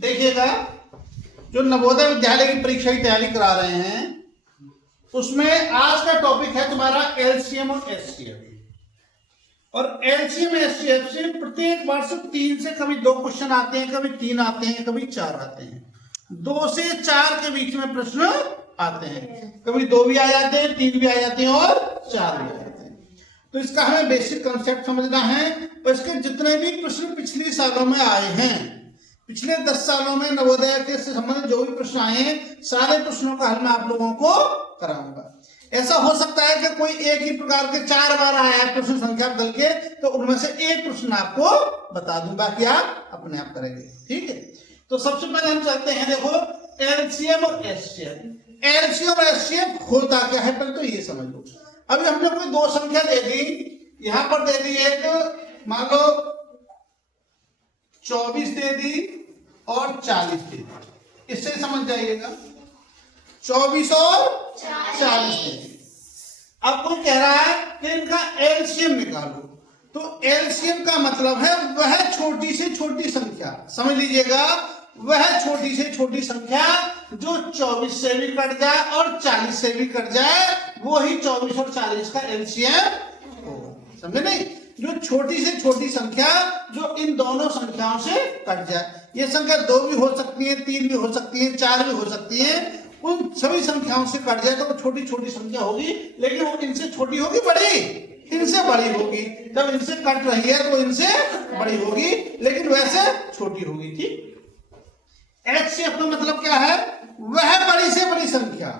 देखिएगा, जो नवोदय विद्यालय की परीक्षा की तैयारी करा रहे हैं उसमें आज का टॉपिक है तुम्हारा एलसीएम और एचसीएफ। और एलसीएम एचसीएफ से प्रत्येक बार से 3 से कभी 2 क्वेश्चन आते हैं, कभी 3 आते हैं, कभी 4 आते हैं। 2 से 4 के बीच में प्रश्न आते हैं, कभी 2 भी आ जाते हैं, 3 भी आ जाते हैं और 4 भी आ जाते हैं। तो इसका हमें बेसिक कंसेप्ट समझना है। और इसके जितने भी प्रश्न पिछले सालों में आए हैं, पिछले 10 सालों में नवोदय के से संबंधित जो भी प्रश्न आए हैं, सारे प्रश्नों का हल मैं आप लोगों को कराऊंगा। ऐसा हो सकता है कि कोई एक ही प्रकार के 4 बार आया है प्रश्न संख्या बदल के, तो उनमें से एक प्रश्न आपको बता दूं, बाकी आप अपने आप करेंगे। ठीक है, तो सबसे पहले हम चलते हैं, देखो एलसीएम और एचसीएफ। एलसीएम और एचसीएफ होता क्या है पहले तो ये समझ लो। अभी हमने कोई 2 संख्या दे दी, यहां पर दे दी एक, मान लो 24 दे दी और 40 दे दी, इससे समझ जाइएगा 24 और 40 दे दी। अब कोई कह रहा है कि इनका एलसीएम निकालो, तो एलसीएम का मतलब है वह छोटी से छोटी संख्या, समझ लीजिएगा, वह छोटी से छोटी संख्या जो 24 से भी कट जाए और 40 से भी कट जाए, वो ही 24 और 40 का एलसीएम हो। समझे नहीं? जो छोटी से छोटी संख्या जो इन दोनों संख्याओं से कट जाए। ये संख्या 2 भी हो सकती है, 3 भी हो सकती है, 4 भी हो सकती है, उन सभी संख्याओं से कट जाए तो वो छोटी छोटी संख्या होगी, लेकिन वो इनसे छोटी होगी बड़ी, इनसे बड़ी होगी। जब इनसे कट रही है तो इनसे बड़ी होगी, लेकिन वैसे छोटी होगी। ठीक, एचसीएफ का मतलब क्या है? वह बड़ी से बड़ी संख्या।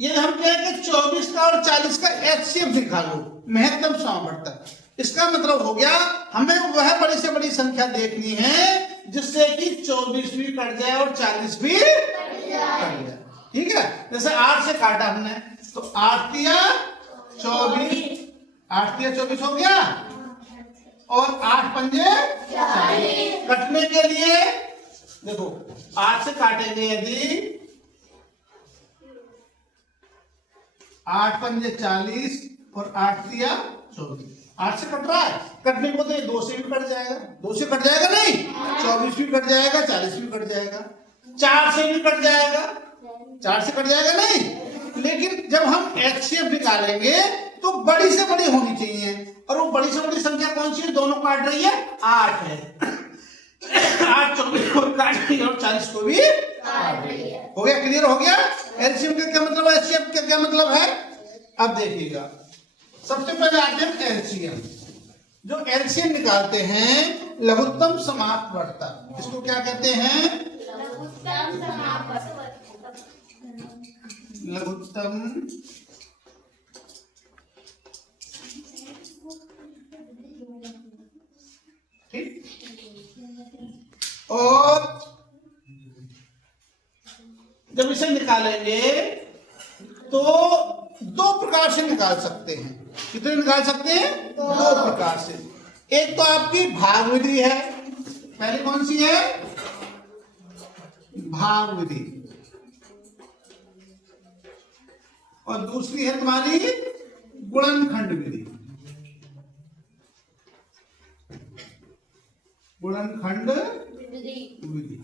ये हम कहें कि 24 का और 40 का एचसीएफ निकालो, महत्तम सामर्थ्य। इसका मतलब हो गया हमें वह बड़ी से बड़ी संख्या देखनी है जिससे कि 24 भी कट जाए और 40 भी कट जाए। ठीक है, जैसे 8 से काटा हमने, तो 8 तिया 24, 8 तिया 24 हो गया और 8 पंजे 40। कटने के लिए देखो 8 से काटेंगे, यदि 8 पंजे 40 और 8 तिया 24, 8 से कट रहा है, कटने को तो ये 2 से भी कट जाएगा, 2 से कट जाएगा नहीं, 24 भी कट जाएगा, 40 भी कट जाएगा, 4 से भी कट जाएगा, 4 से कट जाएगा नहीं। लेकिन जब हम एचसीएफ निकालेंगे तो बड़ी से बड़ी होनी चाहिए, और वो बड़ी से बड़ी संख्या कौन सी है? दोनों काट रही है, 8 है। 8 24 को काट रही है और 40 को भी काट रही है। हो गया, क्लियर हो गया? एलसीएम का क्या मतलब है, एचसीएफ का क्या मतलब है? अब देखिएगा, सबसे पहले आते हैं एलसीएम। जो एलसीएम निकालते हैं, लघुत्तम समापवर्तक, इसको क्या कहते हैं? लघुत्तम समापवर्तक। लघुत्तम ठीक, और जब इसे निकालेंगे तो 2 प्रकार से निकाल सकते हैं। कितने निकाल सकते हैं? 2 प्रकार से। एक तो आपकी भाग विधि है, पहले कौन सी है? भाग विधि, और दूसरी है तुम्हारी गुणनखंड विधि। गुणनखंड विधि।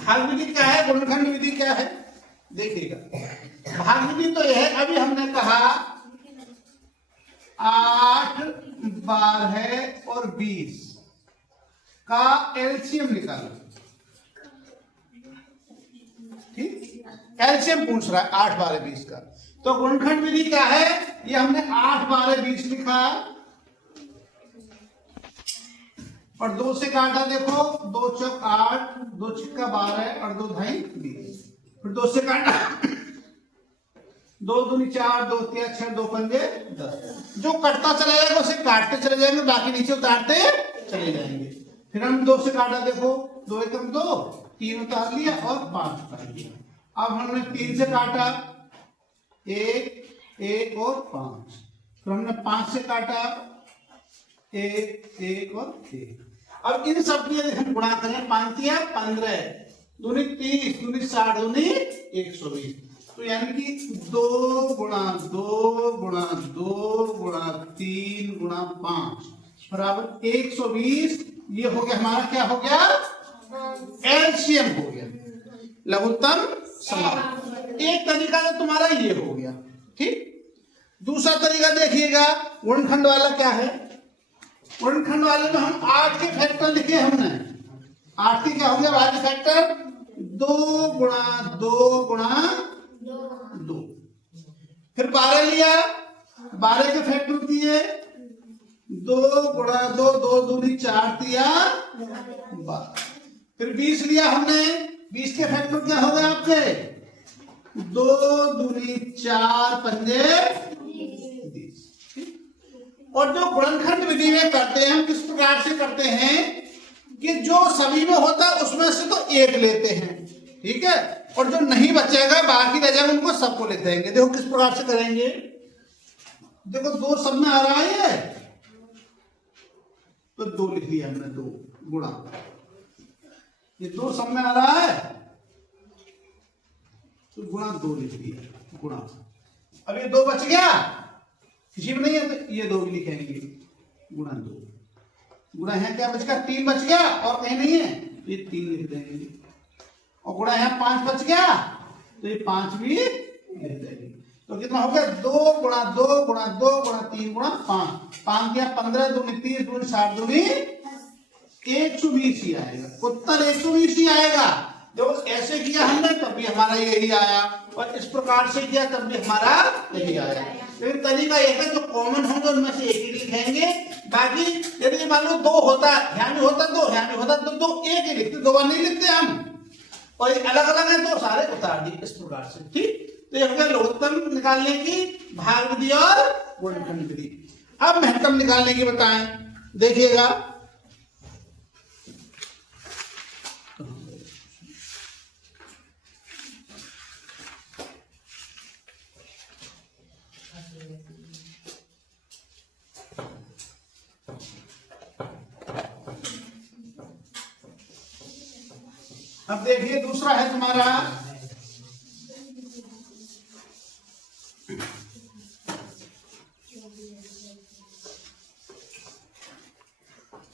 भाग विधि क्या है, गुणनखंड विधि क्या है? देखिएगा, भाग विधि तो यह है, अभी हमने कहा 8, 12 और 20 का एलसीएम निकालो। ठीक, एलसीएम पूछ रहा है 8, 12, 20 का। तो गुणनखंड विधि क्या है? ये हमने 8, 12, 20 लिखा और 2 से काटा, देखो 2 चौक 8, 2 छिक्का 12 और 2 ढाई 20। फिर 2 से काटा, 2 दूनी 4, 2 तिया 6, 2 पंजे 10। जो कटता चला जाएगा उसे काटते चले जाएंगे, बाकी नीचे उतारते चले जाएंगे। फिर हम 2 से काटा, देखो 2 एकम 2, 3 उतार लिया और 5 उतार लिया। अब हमने 3 से काटा, 1, 1 और 5। फिर हमने 5 से काटा, 1, 1 और 1। अब इन सब की यदि हम गुणा करें, 5 तिया 15, दूनी 30, दूनी 60, दूनी 120, तो यानी कि 2 गुणा 2 गुणा 2 गुणा 3 गुणा 5, बराबर 120, ये हो गया हमारा, क्या हो गया, एलसीएम हो गया, लघुत्तम समाधान। एक तरीका तो तुम्हारा ये हो गया, ठीक। दूसरा तरीका देखिएगा, गुणनखंड वाला क्या है। गुणनखंड वाले में हम 8 के फैक्टर लिखे हमने, 8 के क्या हो गया भाज्य फैक्टर, 2 गुणा 2 गुणा 2। फिर 12 लिया, 12 के फैक्टर किए, 2 गुणा 2, 2 दूनी 4 दिया 12। फिर 20 लिया हमने, 20 के फैक्टर क्या हो गए आपके, 2 दूनी 4 पंजे 20। और जो गुणनखंड विधि में करते हैं हम किस प्रकार से करते हैं कि जो सभी में होता है उसमें से तो एक लेते हैं, ठीक है, और जो नहीं बचेगा बाकी रह जाएगा उनको सबको लिख देंगे। देखो किस प्रकार से करेंगे, देखो 2 सब में आ रहा है तो 2 लिख लिया हमने, 2 गुणा, ये 2 सब में आ रहा है तो गुणा 2 लिख दिया गुणा। अब ये 2 बच गया, किसी में नहीं है तो ये 2 भी लिखेंगे, गुणा 2 गुणा, यहाँ क्या बच गया, 3 बच गया और कहीं नहीं है ये 3 लिख देंगे, और गुणा यहाँ 5 बच गया तो ये 5 भी लिख देंगे। तो कितना हो गया, 2 गुणा 2 गुणा 2 गुणा 3 गुणा 5, 5 दिया 15 दूनी 30 दूनी 60 दूनी 120 ही आएगा, उत्तर 120 ही आएगा। जब ऐसे किया हमने तब भी हमारा यही आया, और इस प्रकार से किया तब भी हमारा यही आया। लेकिन तरीका एक है, जो कॉमन होंगे उनमें से एक ही लिखेंगे, बाकी यदि मान लो 2 होता, यहाँ भी होता 2, यहाँ भी होता तो 2 एक ही लिखते, 2 बार नहीं लिखते हम, और अलग अलग है तो सारे उतार दिए इस प्रकार से, ठीक। तो ये हो गया लघुत्तम निकालने की भाग विधि और गुणनखंड विधि। अब महत्तम निकालने की बताएं, देखिएगा, अब देखिए दूसरा है तुम्हारा,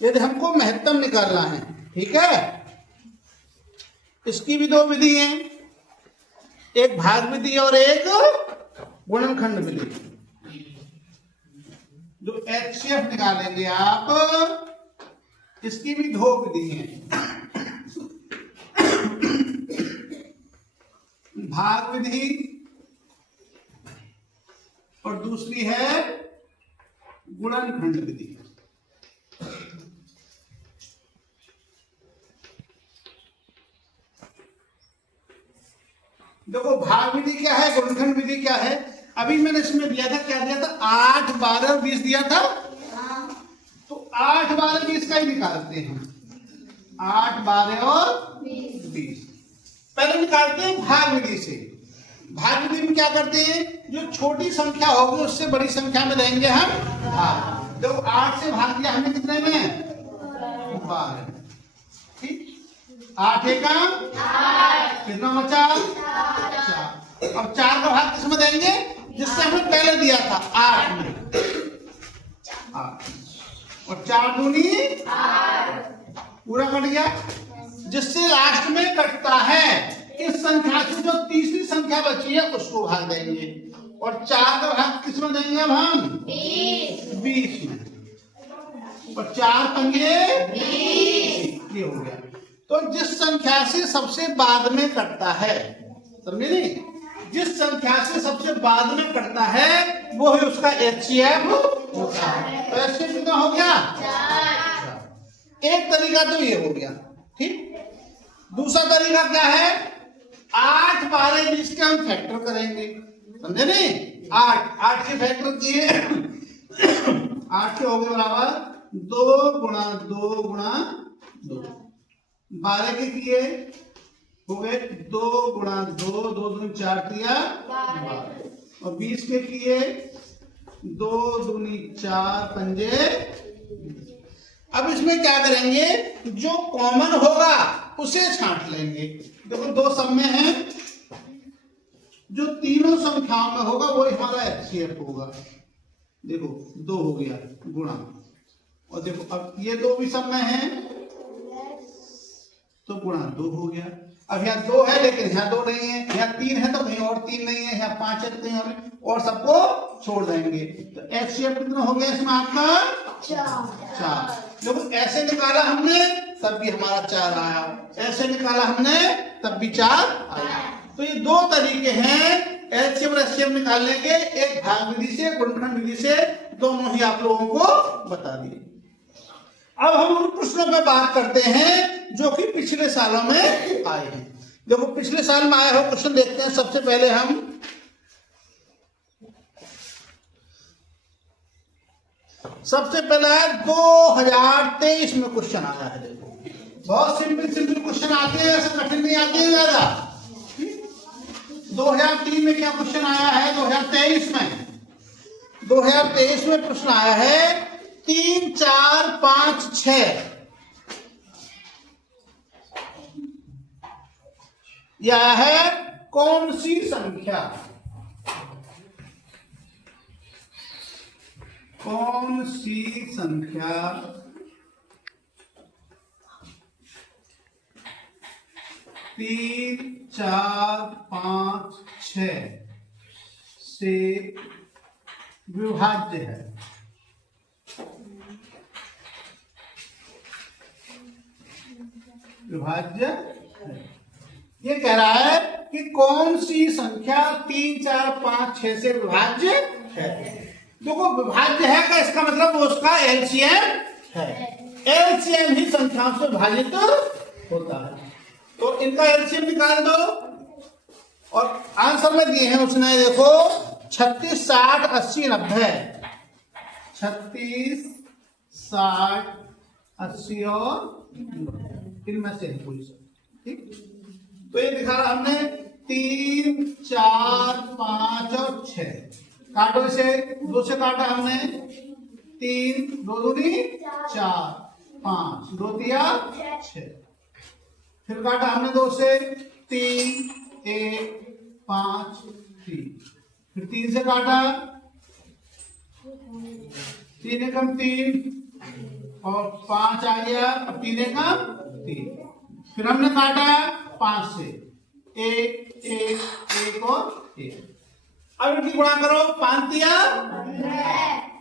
यदि हमको महत्तम निकालना है, ठीक है, इसकी भी 2 विधि हैं, एक भाग विधि और एक गुणनखंड विधि। जो एचसीएफ निकालेंगे आप, इसकी भी 2 विधि हैं, भाग विधि और दूसरी है गुणनखंड विधि। देखो भाग विधि क्या है, गुणनखंड विधि क्या है। अभी मैंने इसमें दिया था, क्या दिया था, 8 12 और 20 दिया था, तो 8 12 20 का ही निकालते हैं, 8 12 और 20 पहले निकालते हैं भाग विधि से। भाग विधि में क्या करते हैं, जो छोटी संख्या होगी उससे बड़ी संख्या में देंगे हम भाग। जब 8 से भाग दिया हमने कितने में, 12, ठीक, 8 एकम 8, कितना बचा 4। अब 4 का भाग किसमें देंगे, जिससे हमने पहले दिया था 8 में, 8 और 4 दूनी 8, पूरा कट गया। जिससे लास्ट में कटता है इस संख्या से जो तीसरी संख्या बची है उसको भाग देंगे, और 4 का भाग किसमें देंगे अब हम, 20 में, और 4 पंगे 20, ये हो गया। तो जिस संख्या से सबसे बाद में कटता है, समझे नहीं, जिस संख्या से सबसे बाद में कटता है वो ही उसका एचसीएफ होता है। तो एचसीएफ कितना हो गया, 4। एक तरीका तो ये हो गया, ठीक। दूसरा तरीका क्या है, 8 12 20 के हम फैक्टर करेंगे, समझे नहीं, 8 के फैक्टर किए 8 के हो गए बराबर 2 गुणा 2 गुणा 2, 12 के किए हो गए 2 गुणा 2, 2 दूनी 4 दिया 12, और 20 के किए 2 दूनी 4 पंजे। अब इसमें क्या करेंगे, जो कॉमन होगा उसे छांट लेंगे। देखो 2 सब में है, जो तीनों संख्याओं में होगा वही हमारा एचसीएफ होगा। देखो 2 हो गया गुणा, और देखो अब ये 2 भी सब में है तो गुणा 2 हो गया। अब यहाँ 2 है लेकिन यहाँ 2 नहीं है, यहाँ 3 है तो कहीं और 3 नहीं है, यहाँ 5 है तो कहीं और सबको छोड़ देंगे। तो एचसीएफ कितना हो गया इसमें आपका 4। देखो ऐसे निकाला हमने तब भी हमारा 4 आया, ऐसे निकाला हमने तब भी 4 आया। तो ये 2 तरीके हैं एलसीएम और एचसीएफ निकालने के, एक भाग विधि से, गुणनखंड विधि से, दोनों ही आप लोगों को बता दिए। अब हम उन प्रश्नों पर बात करते हैं जो कि पिछले सालों में आए हैं। देखो पिछले साल में आया हो क्वेश्चन देखते हैं। सबसे पहले हम सबसे पहला 2023 में क्वेश्चन आया है। देखो बहुत सिंपल क्वेश्चन आते हैं, ऐसा कठिन नहीं आते हैं ज्यादा। 2003 में क्या क्वेश्चन आया है? 2023 में प्रश्न आया है 3, 4, 5, 6। यह है कौन सी संख्या? कौन सी संख्या 3, 4, 5, 6 से विभाज्य है? विभाज्य है। ये कह रहा है कि कौन सी संख्या 3, 4, 5, 6 से विभाज्य है। देखो विभाज्य है का इसका मतलब वो उसका एलसीएम है। एलसीएम ही संख्याओं से विभाजित होता है। तो इनका एलसीएम निकाल दो और आंसर में दिए हैं उसने। देखो 36, 60, 80, 90। 36, 60, 80 और 90 इनमें से कोई सा। ठीक, तो ये दिखा रहा हमने 3, 4, 5 और 6। काटो इसे, 2 से काटा हमने 3, 2 दूनी 4, 5, 2 तिया 6। फिर काटा हमने 2 से 3, 1, 5, 3। फिर 3 से काटा 3 एकम 3 और 5 आ गया। अब 3 एकम 3। फिर हमने काटा 5 से 1, 1, 1 और 1। अब इनकी गुणा करो। 5 तिया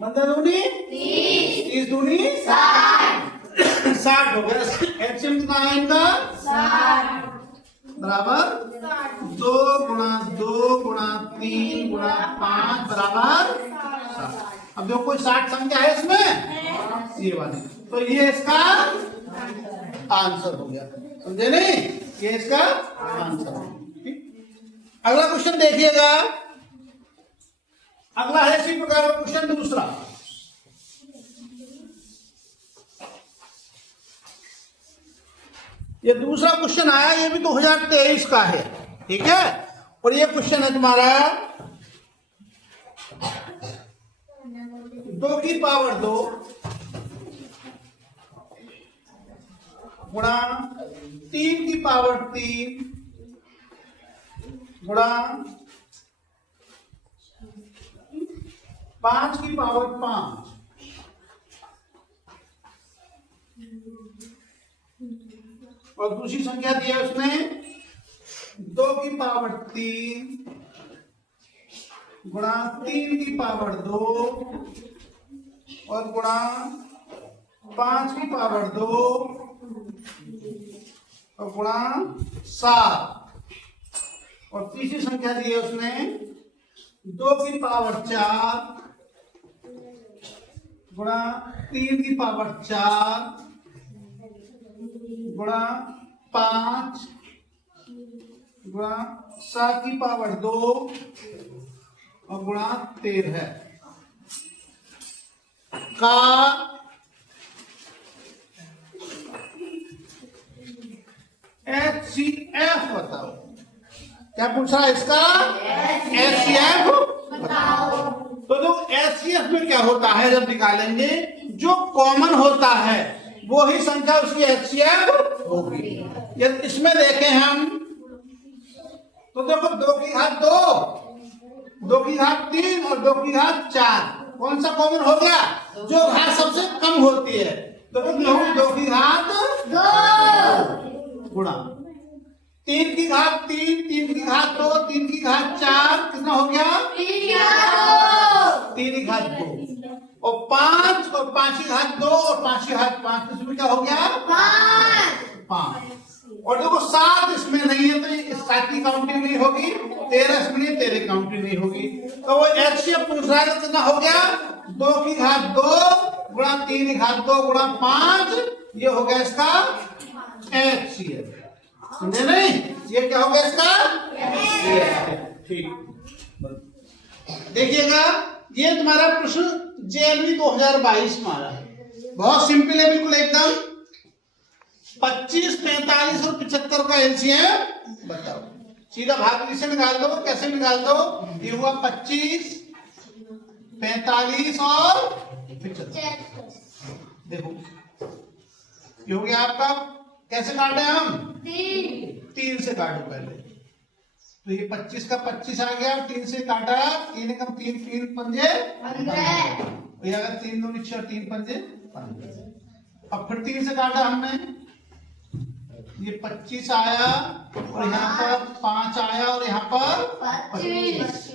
15 दूनी 30 दूनी 60 हो गया। एलसीएम कितना है इनका? 60 बराबर 2 गुणा 2 गुणा 3 गुणा 5 बराबर 60। अब जो कोई 60 संख्या है इसमें ये वाली, तो ये इसका आंसर हो गया। समझे नहीं? ये इसका आंसर है। अगला क्वेश्चन देखिएगा। अगला है इसी प्रकार का क्वेश्चन दूसरा। ये दूसरा क्वेश्चन आया, ये भी 2023 का है। ठीक है, और ये क्वेश्चन है तुम्हारा 2 की पावर 2 गुणा 3 की पावर 3 गुणा 5 की पावर 5 और दूसरी संख्या दी है उसने 2 की पावर 3 गुणा 3 की पावर 2 और गुणा 5 की पावर 2 और गुणा 7। और तीसरी संख्या दी है उसने 2 की पावर 4 गुणा 3 की पावर 4 गुणा 5 गुणा 7 की पावर 2 और गुणा 13 का HCF बताओ। क्या पूछ रहा है इसका? HCF बताओ। तो जो HCF में क्या होता है जब निकालेंगे, जो कॉमन होता है वो ही संख्या उसकी HCF होगी। यदि इसमें देखें हम तो देखो 2 की घात 2, 2 की घात 3 और 2 की घात 4। कौन सा कॉमन हो गया? जो घात सबसे कम होती है। तो लिखूं 2 की घात 2 गुणा 3 की घात 3, 3 की घात 2, 3 की घात 4, कितना हो गया? 3 की घात 2 और 5 और 5 की घात 2 और 5 की घात 5, इसमें क्या हो गया? 5। और देखो 7 इसमें नहीं है तो इस 7 की काउंटिंग नहीं होगी, 13 इसमें नहीं, 13 काउंटिंग नहीं होगी। तो वो एचसीएफ पूछ रहा है, कितना हो गया? 2 की घात 2 गुणा 3 की घात 2 गुणा 5, ये हो गया इसका एचसीएफ। समझे नहीं? ये क्या हो गया इसका? ठीक, देखिएगा ये तुम्हारा प्रश्न जेएलवी 2022 में आ रहा है। बहुत सिंपल है बिल्कुल एकदम। 25, 45 और 75 का एलसीएम बताओ। सीधा भाग से निकाल दो। कैसे निकाल दो? ये हुआ 25, 45 और 75। देखो ये हो गया आपका। कैसे काटे हम? 3 से काटो पहले। तो ये 25 का 25 आ गया, 3 से काटा, 3 कम 3, 3 पंजे 15, 3 दूनी 6, 3 पंजे 15। अब फिर 3 से काटा हमने, ये 25 आया और यहाँ पर 5 आया और यहाँ पर 25।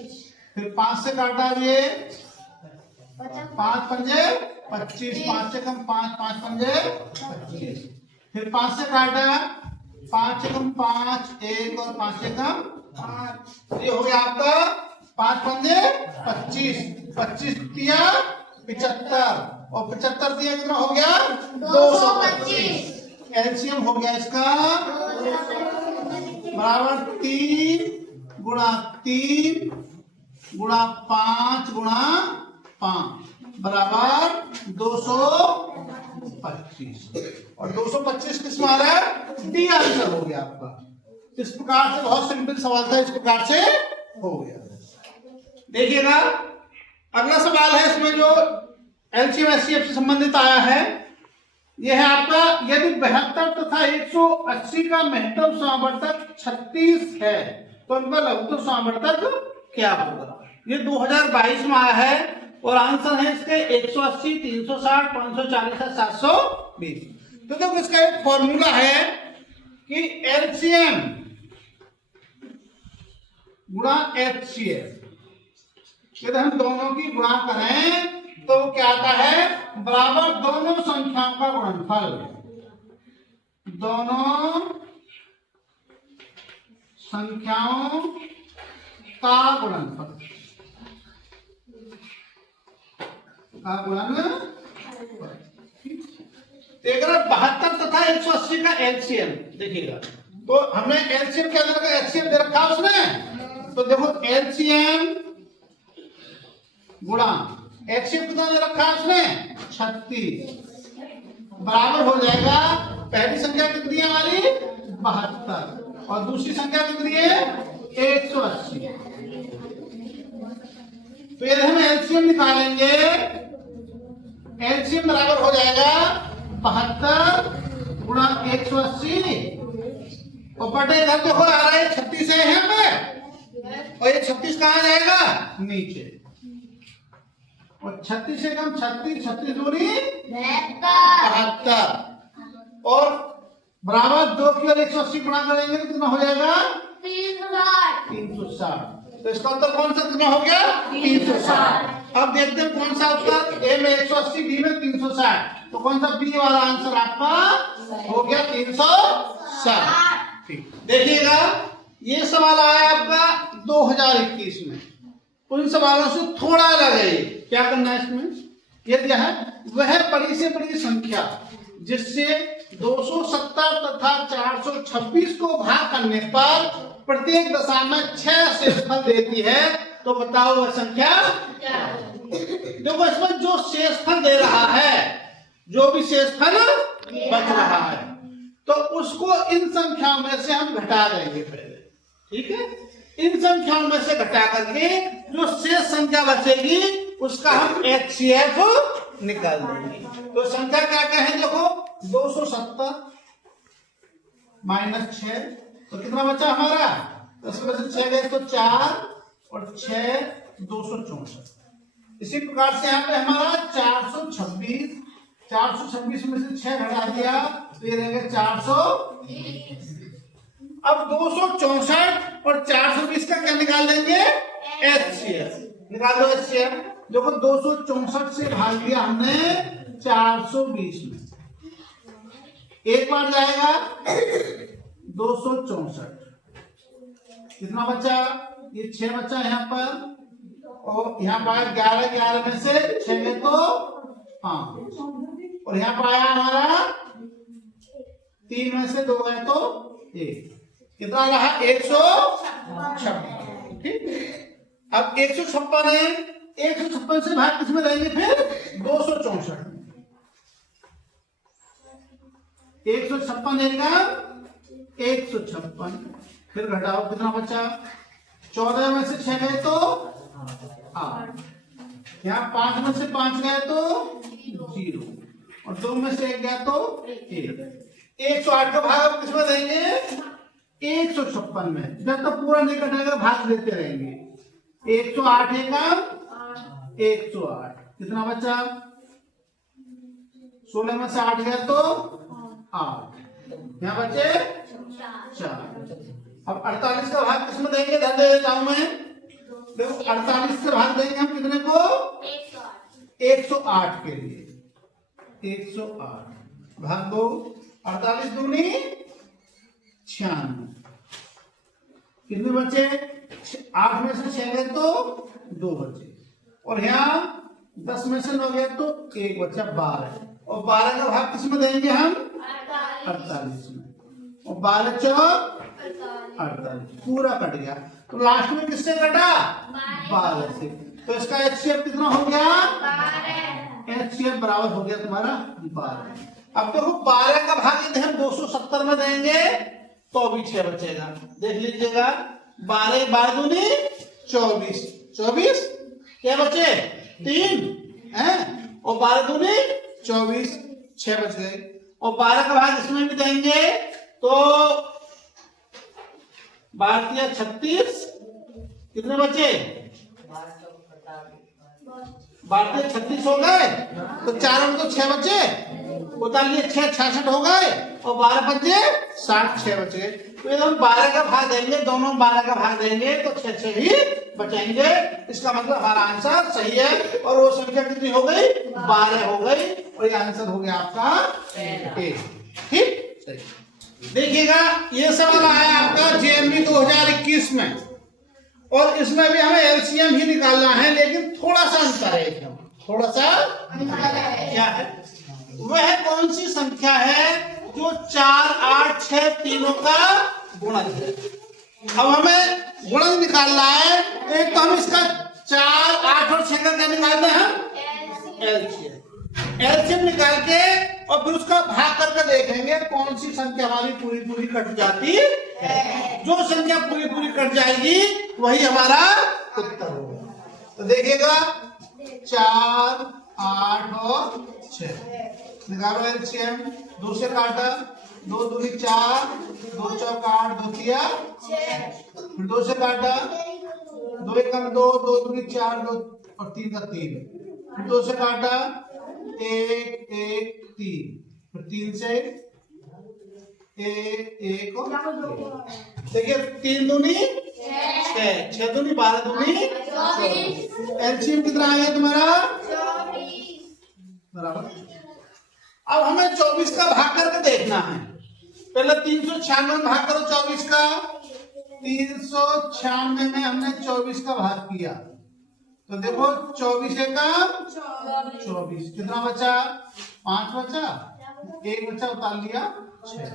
फिर 5 से काटा, ये 5 पंजे 25, 5 से कम 5, 5 पंजे 25। फिर 5 से काटा, 5 से कम 5, 1 और 5 से कम 5, ये हो गया आपका 5 पंजे 25, 25 दिया 75 और 75 दिया, कितना हो गया? 225। एलसीएम हो गया इसका बराबर 3 गुणा 3 गुणा 5 गुणा 5 बराबर 225। और 225 किस में आ रहा है? डी आंसर हो गया आपका। इस प्रकार से बहुत सिंपल सवाल था, इस प्रकार से हो गया। देखिएगा अगला सवाल है, इसमें जो एलसीएम एचसीएफ से संबंधित आया है, यह है आपका, यदि 72 तथा 180 का महत्तम समावर्तक 36 है तो उनका लघुत्तम समावर्तक क्या होगा? ये 2022 में आया है और आंसर है इसके 180, 360, 540 और 720। तो देखो इसका एक फॉर्मूला है कि एलसीएम गुणा एचसीएफ, यदि हम दोनों की गुणा करें तो क्या आता है? बराबर दोनों संख्याओं का गुणनफल, दोनों संख्याओं का गुणनफल का गुणनफल। अगर 72 तथा 180 का एलसीएम देखिएगा, तो हमने एलसीएम के अंदर का एचसीएम दे रखा उसने। तो देखो एलसीएम गुणा एचसीएफ कितना दे रखा है उसने? 36 बराबर हो जाएगा, पहली संख्या कितनी है हमारी? 72 और दूसरी संख्या कितनी है? 180। तो यदि हम एलसीएम निकालेंगे, एलसीएम बराबर हो जाएगा 72 गुणा 180 और बटे इधर देखो आ रहा है 36 है यहाँ पे, और ये 36 कहाँ जाएगा? नीचे। और 36 से कम 36, 36 दूनी 72 और बराबर 2 की और 180 गुणा करेंगे तो कितना हो जाएगा? 360। तो इसका उत्तर कौन सा कितना हो गया? 360। अब देखते हैं कौन सा उत्तर, ए में 180, बी में 360, तो कौन सा बी वाला आंसर आपका हो गया? 360। ठीक, देखिएगा ये सवाल आया आपका 2021 में। उन सवालों से थोड़ा अलग है। क्या करना है इसमें? ये दिया है, वह बड़ी से बड़ी संख्या जिससे 270 तथा 426 को भाग करने पर प्रत्येक दशा में 6 शेषफल देती है, तो बताओ वह संख्या क्या? देखो इसमें जो शेषफल दे रहा है, जो भी शेषफल बच रहा है, तो उसको इन संख्याओं में से हम घटा देंगे पहले। ठीक है, इन संख्याओं में से घटा करके जो शेष संख्या बचेगी उसका हम एचसीएफ निकाल देंगे। तो संख्या क्या क्या है? देखो 270 माइनस 6, तो कितना बचा हमारा? तो इसमें से 6 गए तो 4 और 6 264। इसी प्रकार से यहाँ पे हमारा 426 में से 6 घटा दिया तो ये रहेंगे 420। अब 264 और 420 का क्या निकाल देंगे? HCF निकाल दो। HCF देखो 264 से भाग दिया हमने 420 में, एक बार जाएगा 264, कितना बचा? ये 6 बचा यहाँ पर, और यहाँ पाया 11 में से 6 में तो 5, और यहाँ पाया हमारा 3 में से 2 गए तो 1, कितना रहा? 156। ठीक, अब 156 है, 156 से भाग किसमें रहेंगे फिर? 264 में। 156 देगा 156, फिर घटाओ कितना बचा? 14 में से 6 गए तो 8, यहाँ 5 में से 5 गए तो 0, और 2 में से 1 गया तो 1। 108 का भाग अब किसमें देंगे? 156 में। जब तक पूरा नहीं कटेगा भाग देते रहेंगे। 108 का 108, कितना बचा? 16 में से 8 गया तो 8, यहाँ बचे 4। अब 48 का भाग किसमें देंगे? ध्यान दे देता हूं मैं। देखो 48 से भाग देंगे हम कितने को? 108 के लिए। 108 भाग दो, 48 दूनी 96, कितने बचे? 8 में से 6 गए तो 2 बचे, और यहाँ 10 में से 9 गया तो 1 बचा, 12, और 12 का भाग किसमें देंगे हम? 48 में, और 12 चौक 48, पूरा कट गया। तो लास्ट में किससे कटा? 12 से। तो इसका HCF कितना हो गया? 12। HCF बराबर हो गया तुम्हारा 12। अब देखो 12 का भाग यदि हम 270 में देंगे तो भी 6 बचेगा। देख लीजिएगा, 12 दूनी 24, 24 क्या बचे? 3 है, और 12 दूनी 24, 6 बच गए। और 12 का भाग इसमें भी देंगे तो 12×36, कितने बचे? 12×36 हो गए, तो 4 में तो 6 बचे, 6 66 हो गए, और 12 बचे 60, 6 बचे। तो ये हम 12 का भाग देंगे, दोनों 12 का भाग देंगे तो 6 ही बचेंगे। इसका मतलब हमारा आंसर सही है, और वो संख्या कितनी हो गई? 12 हो गई, और ये आंसर हो गया आपका 1। ठीक, सही। देखिएगा, ये सवाल आया आपका JMB 2021 में, और इसमें भी हमें LCM ही निकालना है, लेकिन थोड़ा सा अंतर है। थोड़ा सा क्या है? वह कौन सी संख्या है जो 4, 8, 6 तीनों का गुणन है? अब हमें गुणन निकालना है। एक तो हम इसका 4, 8 और 6 का क्या निकालना है? LCM निकाल के, और फिर उसका भाग करके देखेंगे कौन सी संख्या हमारी पूरी कट जाती है। जो संख्या पूरी कट जाएगी वही हमारा उत्तर होगा। तो देखिएगा 4, 8 और 6 निकालो LCM। 2 से काटा, 2 दूनी 4, 2 चौक 8, 2 तिया 6, फिर 2 से काटा, 2 एकम 2, 2 दूनी 4, 2 और 3 का 3, फिर 2 से काटा, 1, 1, 3, फिर 3 से 1, 1 और 1। देखिए 3 दूनी 6, 6 दूनी 12 दूनी 24। LCM कितना आ गया तुम्हारा? 24 बराबर। अब हमें 24 का भाग करके देखना है। पहले 396 में भाग करो 24 का। 396 में हमने 24 का भाग किया, तो देखो 24 का 24, कितना बचा? 5 बचा, 1 बचा, उतार लिया 6।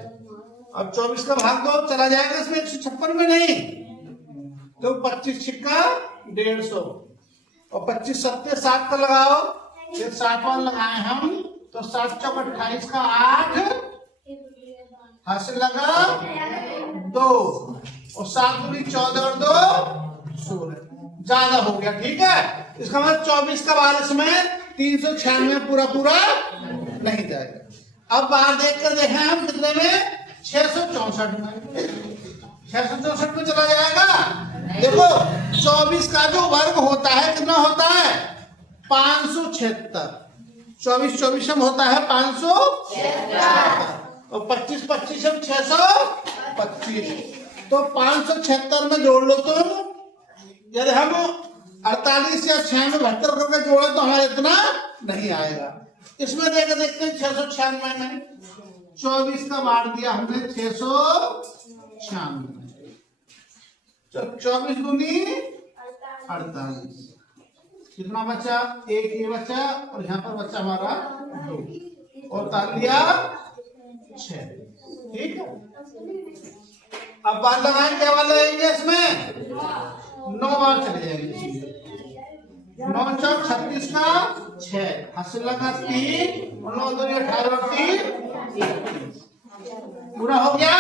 अब 24 का भाग दो, चला जाएगा इसमें 156 में नहीं, तो 25 छिक्का 150, और 25 सत्ते 60 का लगाओ, फिर 60 वाला लगाए हम, तो 7 चौक 28 का 8, हासिल लगा 2, और 7 दूनी 14 और 2 16, ज्यादा हो गया। ठीक है, इसका मतलब 24 का बार इसमें 396 पूरा नहीं जाएगा। अब बाहर देख कर देखें हम कितने में? 664 में। 664 में चला जाएगा। देखो 24 का जो वर्ग होता है कितना होता है? 576। 24 24 होता है 576 और 25 25 625। तो 576 में जोड़ लो तुम। यदि हम 48 या 6 में 72 करके जोड़े तो हमारा इतना नहीं आएगा। इसमें देखते देखते 696 में 24 का बांट दिया हमने 696। 24 दूनी 48। कितना बचा? एक ये बचा और यहाँ पर बचा हमारा 2 और ताल लिया 6। ठीक है, अब बार लगाएंगे, क्या बार लगाएंगे इसमें? 9 बार चले जाएंगे। 9 चौक 36 का 6, हासिल लगा 3 और 9 2 18 और 3 पूरा हो गया।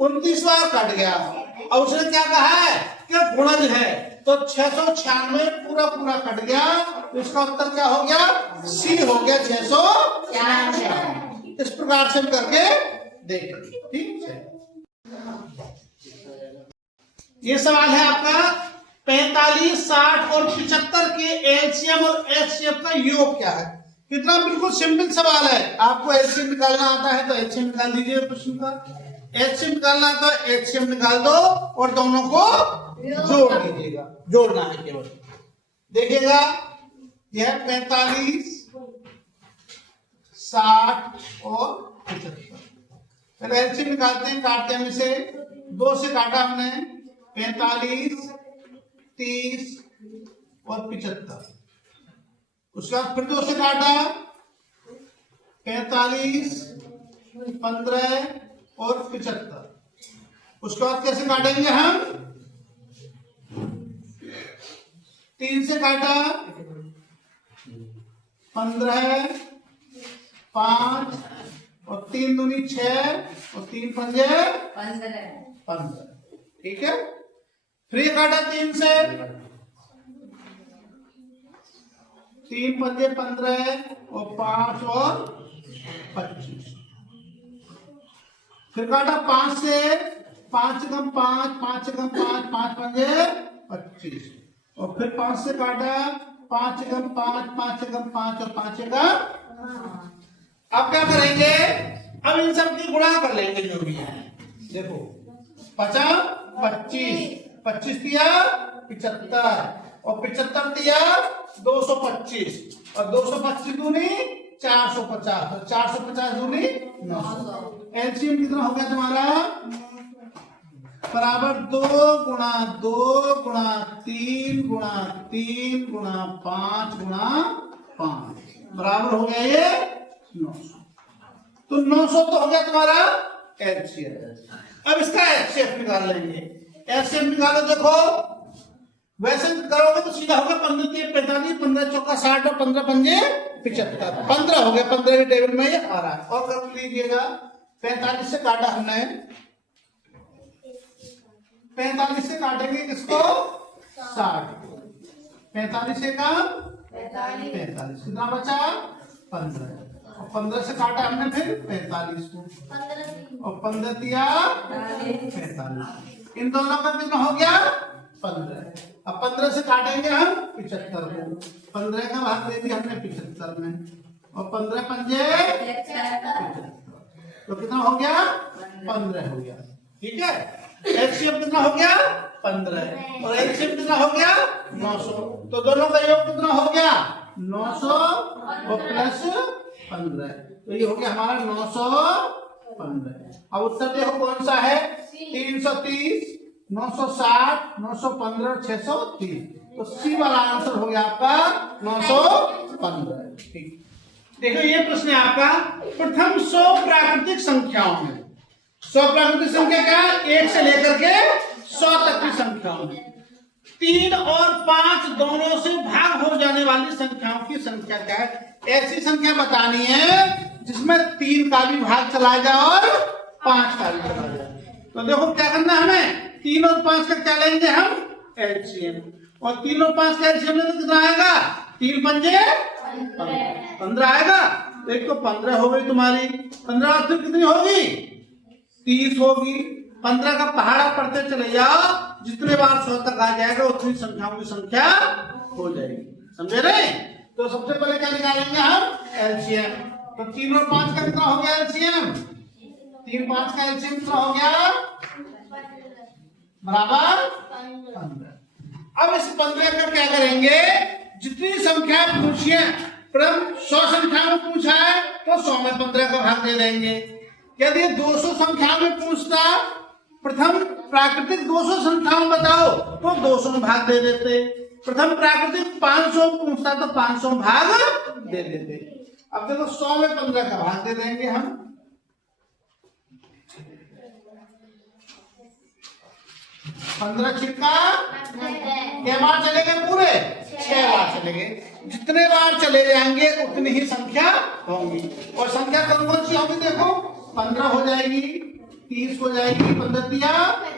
29 बार कट गया। अब उसने क्या कहा है कि गुणज है, तो 696 पूरा पूरा कट गया। तो इसका उत्तर क्या हो गया? सी हो गया 696। इस प्रकार से हम करके देखेंगे। ठीक है, ये सवाल है आपका 45, 60 और 75 के एलसीएम और एचसीएफ का योग क्या है। कितना बिल्कुल सिंपल सवाल है। आपको एलसीएम निकालना आता है तो एचसीएम निकाल दीजिए प्रश्न का, एचसीएम निकालना तो एचसीएम निकाल दो और दोनों को जोड़ दीजिएगा। जोड़ना है केवल। देखिएगा यह 45, 60 और 75। पहले एलसीएम निकालते हैं, काटते हैं इसे। 2 से काटा हमने 45, 30 और 75। उसके बाद फिर 2 से काटा 45, 15 और 75। उसके बाद कैसे काटेंगे हम? 3 से काटा 15, 5 और 3 दूनी 6 और 3 पंजे 15। ठीक है, फिर काटा 3 से, 3 पंजे 15 और 5 और 25। फिर काटा 5 से, 5 कम 5, 5 कम 5, 5 पंजे 25। और फिर 5 से काटा 5 कम 5, 5 कम 5 और 5 का। अब क्या करेंगे? अब इन सब की गुणा कर लेंगे जो भी है। देखो 50 25, 25 दिया 75 और 75 दिया 225 और 225 दूनी 450 और 450 दूनी 900। एलसीएम कितना हो गया तुम्हारा? बराबर 2 गुणा 2 गुणा 3 गुणा 3 गुणा 5 गुणा 5 बराबर हो गया ये 900। तो 900 तो हो गया तुम्हारा एलसीएम। अब इसका एचसीएफ निकाल लेंगे। एचसीएफ निकालो। देखो वैसे करोगे तो सीधा होगा 15 3 45, 15 चौका 60 और 15 पंजे 75। 15 हो गया। 15 के टेबल में ये आ रहा है। और कर लीजिएगा 45 से काटा हमने, 45 से काटेंगे किसको? 60। 45 से का 45 कितना बचा? 15 और 15 से काटा हमने फिर 45 को और 15 दिया 45। इन दोनों का कितना हो गया? 15। अब 15 से काटेंगे हम 75 को। 15 का भाग दे दिया हमने 75 में और 15 पंजे 75। तो कितना हो गया? 15 हो गया। ठीक है, एचसीएफ कितना हो गया? 15 और एचसीएफ कितना हो गया? 900। तो दोनों का योग कितना हो गया? 900 और प्लस 15। तो ये हो गया हमारा 915। अब उत्तर देखो कौन सा है? 330, 960, 915 और 630। तो सी वाला आंसर हो गया आपका 915। ठीक, देखो ये प्रश्न है आपका प्रथम 100 प्राकृतिक संख्याओं में। 100 प्राकृतिक संख्या क्या है? 1 से लेकर के 100 तक की संख्याओं में 3 और 5 दोनों से भाग हो जाने वाली संख्याओं की संख्या क्या है? ऐसी संख्या बतानी है जिसमें 3 का भी भाग चला जाए और 5 का भी चला जाए। तो देखो क्या करना है हमें? 3 और 5 का क्या लेंगे हम? एलसीएम। और 3 और 5 का एलसीएम लेंगे तो कितना आएगा? 3 पंजे 15 आएगा। एक तो 15 हो गई तुम्हारी, 15 फिर कितनी होगी? 30 होगी। 15 का पहाड़ा पढ़ते चले जाओ, जितने बार 100 तक आ जाएगा उतनी संख्याओं की संख्या हो जाएगी। समझे रहे? तो सबसे पहले क्या निकालेंगे हम? एलसीएम। तो 3 और 5 का कितना हो गया एलसीएम? 3 5 का एलसीएम कितना हो गया? बराबर 15। अब इस 15 का क्या करेंगे? जितनी संख्या पूछिए, प्रथम 100 संख्या में पूछा है तो 100 में 15 का भाग दे देंगे। यदि 200 संख्या में पूछता, प्रथम प्राकृतिक 200 संख्या में बताओ तो 200 में भाग दे देते। प्रथम प्राकृतिक 500 पूछता तो 500 में भाग दे देते। अब देखो 100 में 15 का भाग दे देंगे हम। 15 छिक्का क्या बार चले गए? पूरे 6 बार चले गए। जितने बार चले जाएंगे उतनी ही संख्या होंगी। और संख्या कौन कौन सी होंगी? देखो 15 हो जाएगी, 30 हो जाएगी, 15 तिया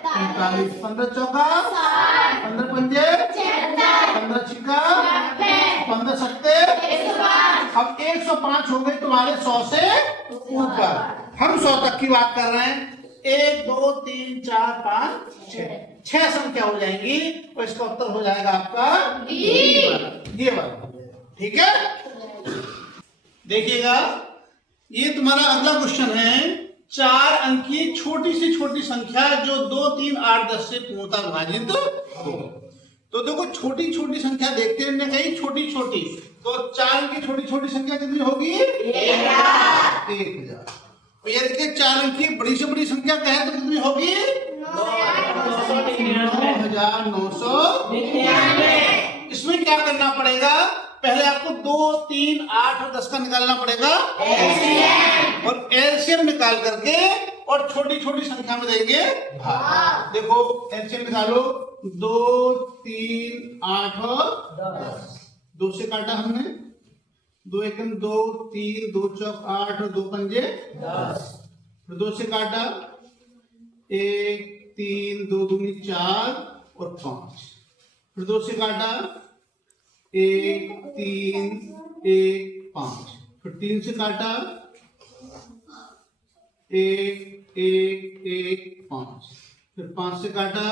45, 15 चौका 15 पंजे 15 छिक्का 15 सत्ते। अब 105 हो गए तुम्हारे 100 से ऊपर। हम 100 तक की बात कर रहे हैं। 1 2 3 4 5 6 संख्या हो जाएंगी और इसका उत्तर हो जाएगा आपका ये वाला। ठीक है, देखिएगा ये तुम्हारा अगला क्वेश्चन है। 4 अंक की छोटी से छोटी संख्या जो 2 3 8 10 से पूर्णतः विभाजित हो। तो देखो छोटी छोटी संख्या देखते हैं कहीं छोटी छोटी, तो 4 अंक की छोटी छोटी संख्या कितनी होगी? 1000। तो ये देखिए 4 अंक की बड़ी से बड़ी संख्या कहे तो कितनी होगी? 9999। इसमें क्या करना पड़ेगा? पहले आपको 2 3 8 और 10 का निकालना पड़ेगा और एलसीएम निकाल करके और छोटी छोटी संख्या में देंगे भाग। देखो एलसीएम निकालो। 2 3 8 और 10। 2 से काटा हमने, 2 एकम 2 3 2 चौक 8 और 2 पंजे 10। फिर 2 से काटा 1 3 2 दूनी 4 और 5। फिर 2 से काटा 1 3 1 5। फिर 3 से काटा 1 1 1 5। फिर 5 से काटा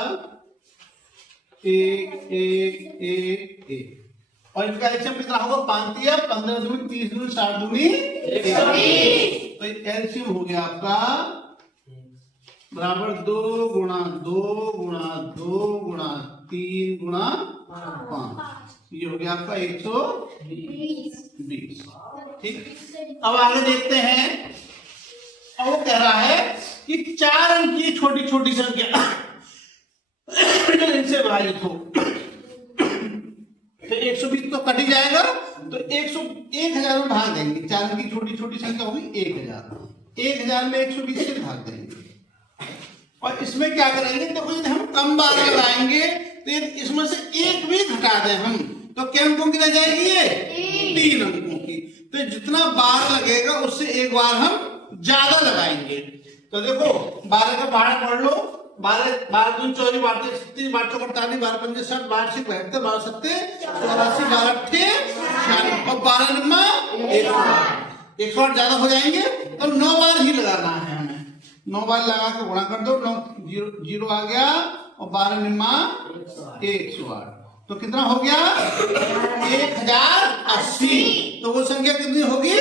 1 1 1 1। और इनका एलसीएम कितना होगा? 5 तिया 15 दूनी 30 दूनी 60 दूनी 120। तो एलसीएम हो गया आपका बराबर 2 गुणा 2 गुणा 2 गुणा 3 गुणा 5। ये हो गया आपका 120। ठीक, अब आगे देखते हैं। अब वो कह रहा है कि 4 अंक की छोटी छोटी संख्या जो इनसे विभाजित हो, तो 120 तो कट ही जाएगा, तो 1000 में भाग देंगे। 4 अंक की छोटी छोटी संख्या होगी 1000 में 120 से भाग देंगे। और इसमें क्या करेंगे? देखो यदि हम कम बार लगाएंगे तो इसमें से एक भी घटा दें हम, तो क्या अंकों की रह जाएगी? ये 3 अंकों की। तो जितना बार लगेगा उससे एक बार हम ज्यादा लगाएंगे। तो देखो 12 का पहाड़ा पढ़ लो। 12 दून 24 12 36 12 चौक 48 12 पंजे 60 12 6 72 12 7 84 12 8 96 और 12 निम्मा 108 ज्यादा हो जाएंगे। तो 9 बार ही लगाना है हमें। 9 बार लगा के गुणा कर दो। 9 0 आ गया और 12 निम्मा 108। तो कितना हो गया? 1080। तो वो संख्या कितनी होगी?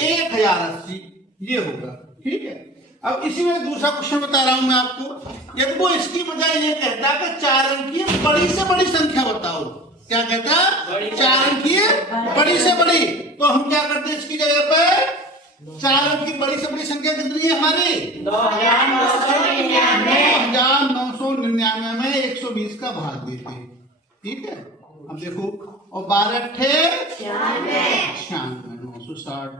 1080 ये होगा। ठीक है, अब इसी में दूसरा क्वेश्चन बता रहा हूं मैं आपको। यदि वो इसकी बजाय ये कहता है कि 4 अंक की बड़ी से बड़ी संख्या बताओ, क्या कहता? 4 अंक की बड़ी से बड़ी। तो हम क्या करते हैं इसकी जगह पे? 4 अंक की बड़ी से बड़ी संख्या कितनी है हमारी? 9999 में 120 का भाग देते हैं। ठीक है, अब देखो और 12 96 960।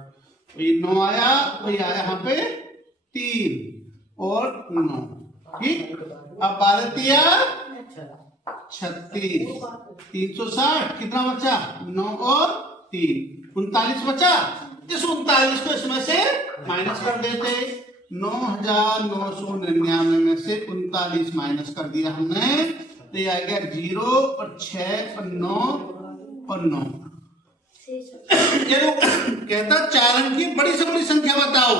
ये 9 आया, वही आया यहाँ पे 3 और 9। ठीक, अब 12 तिया 36 360। कितना बचा? 9 और 3 39 बचा। इस 39 को इसमें से माइनस कर देते। 9999 में से 39 माइनस कर दिया हमने, तो ये आ गया 0 और 6 और 9 और 9। ये कहता 4 अंक की बड़ी से बड़ी संख्या बताओ,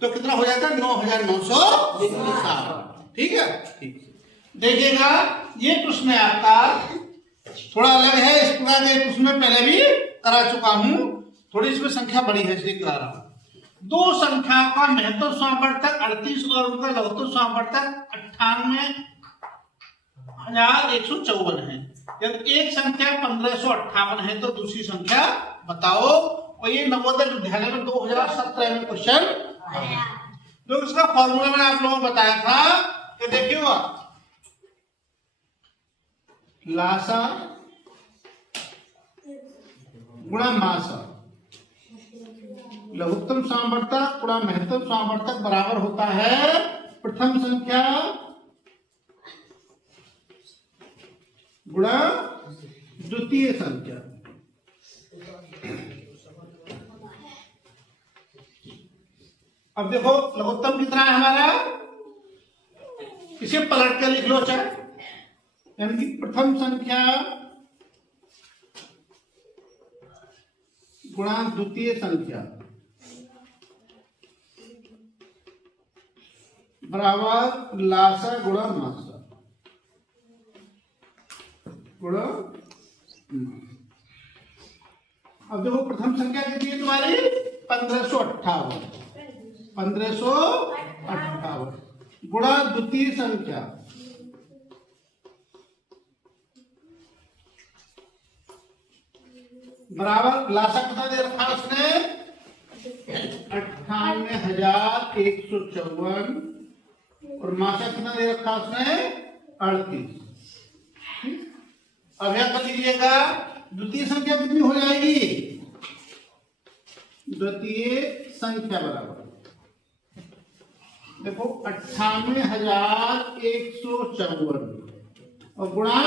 तो कितना हो जाता है? 9960। ठीक है, ठीक। देखिएगा ये प्रश्न है आपका थोड़ा अलग है, इस प्रकार के उसमें पहले भी करा चुका हूं, थोड़ी इसमें संख्या बड़ी है इसलिए करा रहा हूं। दो संख्याओं का महत्व समावर्तक 38 और उनका लघुत्तम समावर्तक 98,154 है। जब एक संख्या 1558 है तो दूसरी संख्या बताओ। और ये नवोदय विद्यालय में 2017 में क्वेश्चन आया। जो इसका फॉर्मूला मैंने आप लोगों को बताया था कि देखिएगा, लासा गुणा मासा, लघुत्तम सामवर्तक गुणा महत्तम सामवर्तक बराबर होता है प्रथम संख्या गुणा द्वितीय संख्या। अब देखो लघुत्तम कितना है हमारा, इसे पलट कर लिख लो चाहे, यानी कि प्रथम संख्या गुणा द्वितीय संख्या बराबर लासा गुणा मासा गुणा। अब देखो प्रथम संख्या कितनी है तुम्हारी 1558, 1558 गुणा द्वितीय संख्या बराबर लासा कितना दे रखा उसने 98,154 और मासा कितना दे रखा उसने 38। अब यह कर लीजिएगा, द्वितीय संख्या कितनी हो जाएगी, द्वितीय संख्या बराबर देखो 98,154 और गुणा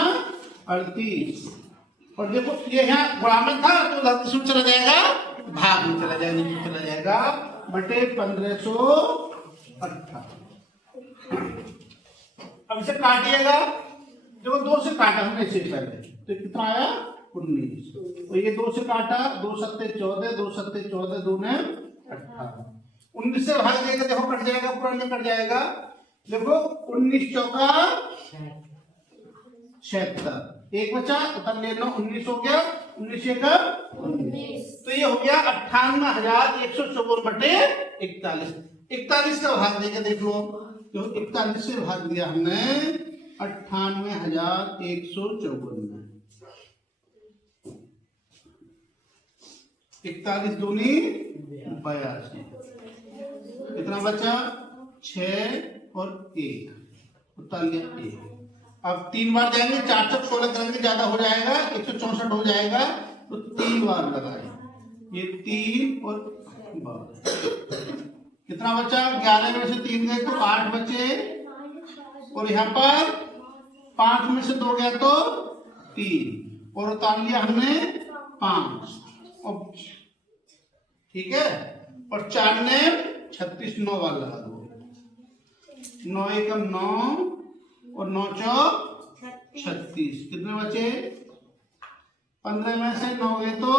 38। और देखो ये यहाँ गुणा में था तो धरती में चला जाएगा, भाग में चला जाएगा, नीचे चला जाएगा बटे 1558। अब इसे काटिएगा, देखो 2 से काटा हमने इसे पहले तो कितना आया 19। तो ये 2 से काटा, 2 सत्ते 14, 2 सत्ते 14, 2 ने 18। 19 से भाग देगा, देखो कट जाएगा, पूरा नहीं कट जाएगा। देखो 19 चौका 76, एक बचा उतर ले लो, 19 हो गया, 19 का 19। तो ये हो गया 98,154 बटे 41। 41 का भाग देगा, देख लो जो 41 से भाग दिया हमने 98,154 में। 41 दूनी 82, कितना बचा 6 और 1 उतार लिया 1। अब 3 बार जाएंगे, 4 चौक 16 करेंगे, ज्यादा हो जाएगा 164 हो जाएगा, तो 3 बार लगाए, ये 3 और 12 कितना बचा 11 में से 3 गए तो 8 बचे, और यहाँ पर 5 में से 2 गया तो 3 और उतार लिया हमने 5। और ठीक है, और 4 ने 36, 9 बार लगा दो, 9 एकम 9 और 9 चौक 36, कितने बचे 15 में से 9 गए तो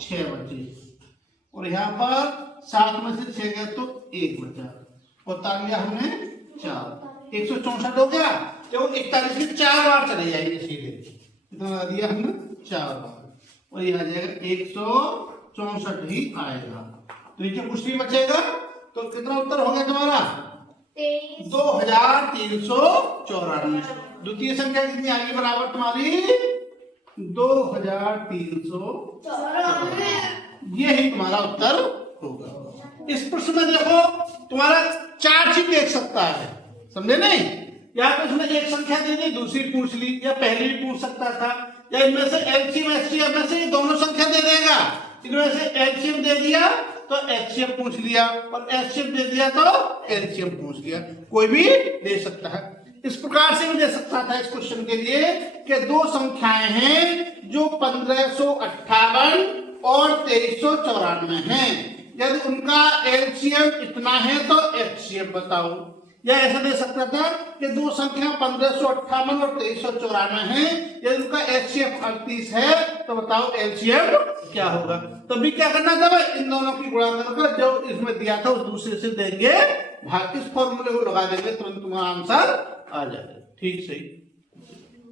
6 बचे, और यहाँ पर 7 में से 6 गए तो 1 बचा, और उतार लिया हमने 4। 164 हो गया, जो 41 में 4 बार चले जाएंगे सीधे, कितना लगा दिया हमने 4 बार, और ये आ जाएगा 164 ही आएगा। तो नीचे कुछ नहीं बचेगा, तो कितना उत्तर हो गया तुम्हारा 2394। द्वितीय संख्या कितनी आएगी बराबर तुम्हारी 2394। यही तुम्हारा उत्तर होगा। इस प्रश्न में देखो तुम्हारा 4 चीज देख सकता है, समझे नहीं, या तो उसने एक संख्या दे दी, दूसरी पूछ ली, या पहले भी पूछ सकता था, या इनमें से एलसीएम एचसीएफ में से दोनों संख्या दे देगा। इनमें से एलसीएम दे दिया तो एचसीएफ पूछ लिया, और एचसीएफ दे दिया तो एलसीएम पूछ लिया, कोई भी दे सकता है। इस प्रकार से भी दे सकता था इस क्वेश्चन के लिए कि 2 संख्याएं हैं जो 1558 और 2394 हैं, यदि उनका एलसीएम इतना है तो एचसीएफ बताओ। या ऐसा दे सकता था कि 2 संख्या 1558 और 2394 हैं, यदि उनका एचसीएफ 38 है तो बताओ एलसीएम क्या होगा। तभी क्या करना था भाई, इन दोनों की गुणा करके जो इसमें दिया था उस दूसरे से देंगे भाग, इस फॉर्मूले को लगा देंगे, तुरंत तुम्हारा आंसर आ जाएगा। ठीक सही।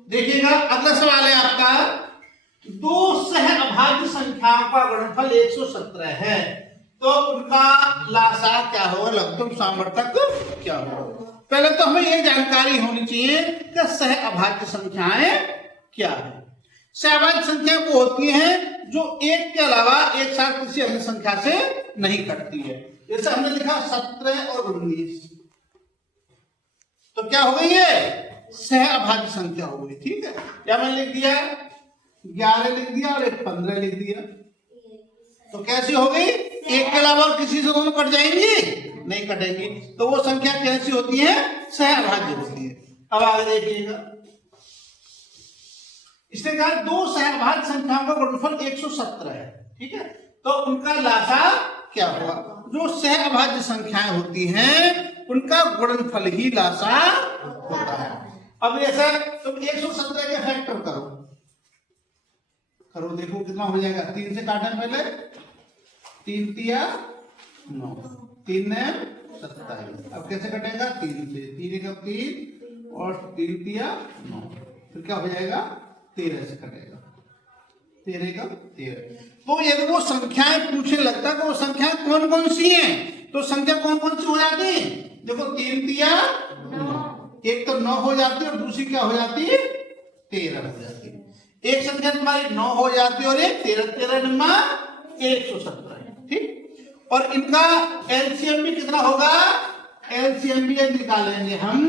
देखिएगा अगला सवाल है आपका दो सह अभाज्य संख्याओं का गुणनफल 117 है तो उनका लासा क्या होगा, लघुत्तम सामर्थक क्या होगा। पहले तो हमें यह जानकारी होनी चाहिए कि सह अभाज्य संख्याएं क्या है। सहभाज्य संख्या वो होती हैं जो एक के अलावा एक साथ किसी अन्य संख्या से नहीं कटती है। जैसे हमने लिखा 17 और 19, तो क्या हो गई ये सह अभाज्य संख्या हो गई। ठीक है, क्या मैंने लिख दिया 11 लिख दिया और एक 15 लिख दिया, तो कैसी हो गई, एक के अलावा और किसी से दोनों कट जाएंगी, नहीं कटेंगी, तो वो संख्या कैसी होती है, सह अभाज्य होती है। अब आगे देखिएगा, इसने कहा दो सह अभाज्य संख्याओं का गुणनफल 117 है। ठीक है, तो उनका लासा क्या हुआ, जो सह अभाज्य संख्याएं होती हैं उनका गुणनफल ही लासा होता है। अब ऐसा तुम 117 के फैक्टर करो, देखो कितना हो जाएगा, 3 से काटने पहले 3 तिया 9, 3 ने 27। अब कैसे कटेगा, 3 से, 3 का 3 और 3 तिया 9, फिर क्या हो जाएगा 13 से कटेगा, 13 का 13। तो यदि वो संख्याएं पूछने लगता है तो वो संख्याएं कौन कौन सी हैं, तो संख्या कौन कौन सी हो जाती है, देखो 3 तिया 9, एक तो 9 हो जाती है और दूसरी क्या हो जाती है 13 हो जाती है। एक संख्या तुम्हारी 9 हो जाती है और एक 13, 13 नंबर 117 है। ठीक, और इनका एलसीएम भी कितना होगा, एलसीएम भी निकालेंगे हम,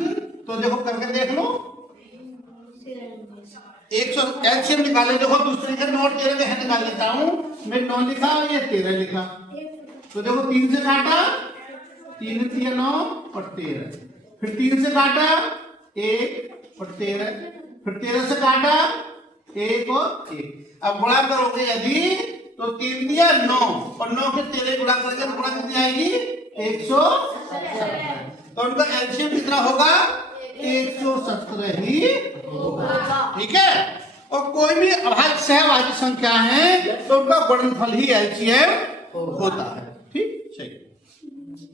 तो देखो करके देख लो, 100 एलसीएम निकालेंगे। देखो दूसरे का 9 और 13 का निकाल लेता हूं मैं, 9 लिखा और ये 13 लिखा, तो देखो 3 से काटा, 3 तिया 9 और 13, फिर 3 से काटा 1 और 13, फिर 13 से काटा 1 और 1। अब गुणा करोगे यदि तो 3 दिया 9 और 9 के 13 गुणा करेंगे तो गुणा कितनी आएगी 117, तो उनका एलसीएम कितना होगा 117 ही होगा। ठीक है, और कोई भी अभाज्य सहभाज्य संख्या है तो उनका गुणनफल ही एलसीएम होता है। ठीक, सही।